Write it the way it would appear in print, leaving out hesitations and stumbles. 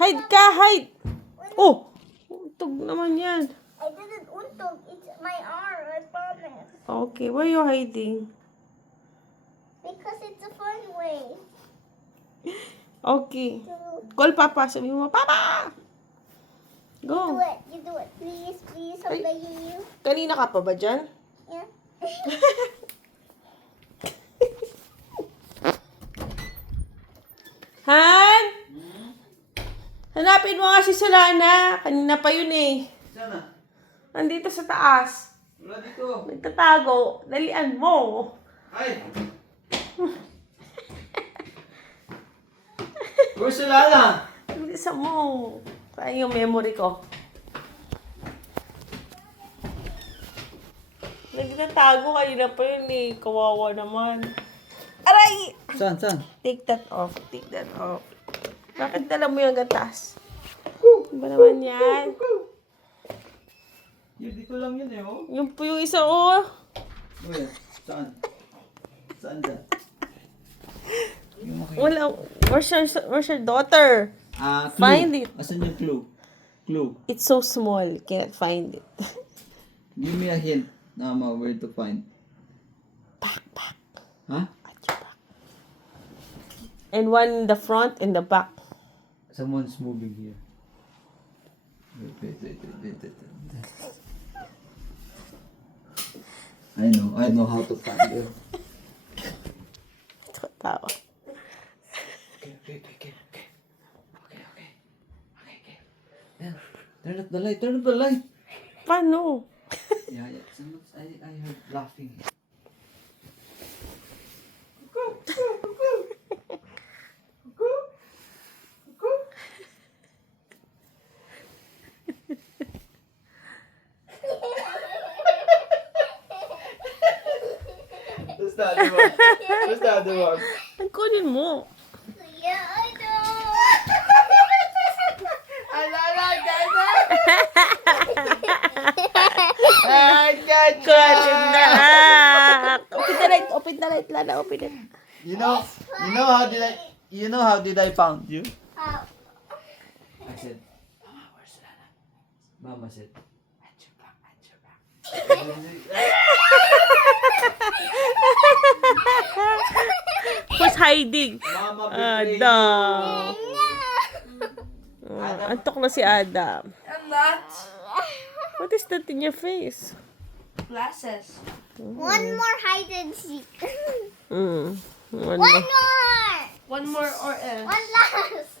Hide ka, hide! Oh! Untog naman yan. I didn't untog. It's my arm, I promise. Okay, where you hiding? Because it's a fun way. Okay. To Call Papa. Sabi mo, Papa! do Go. it. You do it. Please, please. I'm Ay. begging you. Kanina ka pa ba dyan? Yeah. Han? Hanapin mo nga si Solana. Kanina pa yun eh. Sana? Nandito sa taas. Wala dito. Nagtatago. Dalian mo. Ay! Where's Solana? Bilisan mo. Kaya yung memory ko. Nagtatago kanina pa yun eh. Kawawa naman. Aray! Saan? Take that off. Take that off. Bakit dala mo yung gatas? Ano ba naman yan? Yun, dito lang yun eh, oh. Yung po yung isa, oh. Where? Saan? Saan dyan? Wala. Where's your daughter? Clue. Find it. Asan yung clue? Clue. It's so small. Can't find it. Give me a hint, Nama, where to find. Back. Huh? At your back. And one in the front and the back. Someone's moving here. Wait. I know how to find it. Tawa. Okay. Yeah. Turn up the light. Paano? Yeah. Someone's, I heard laughing. Who's the other one? Ang kunin mo. Yeah, I know. Kunin na. Open the light, Lana. Open it. You know how did I found you? How? I said, Mama, where's Lana? Mama said, at your back. Who's hiding? Mama betrayed Adam. No. Antok na si Adam. I'm not. What is that in your face? Glasses. One more hide and seek. One One more. more. One more or One last.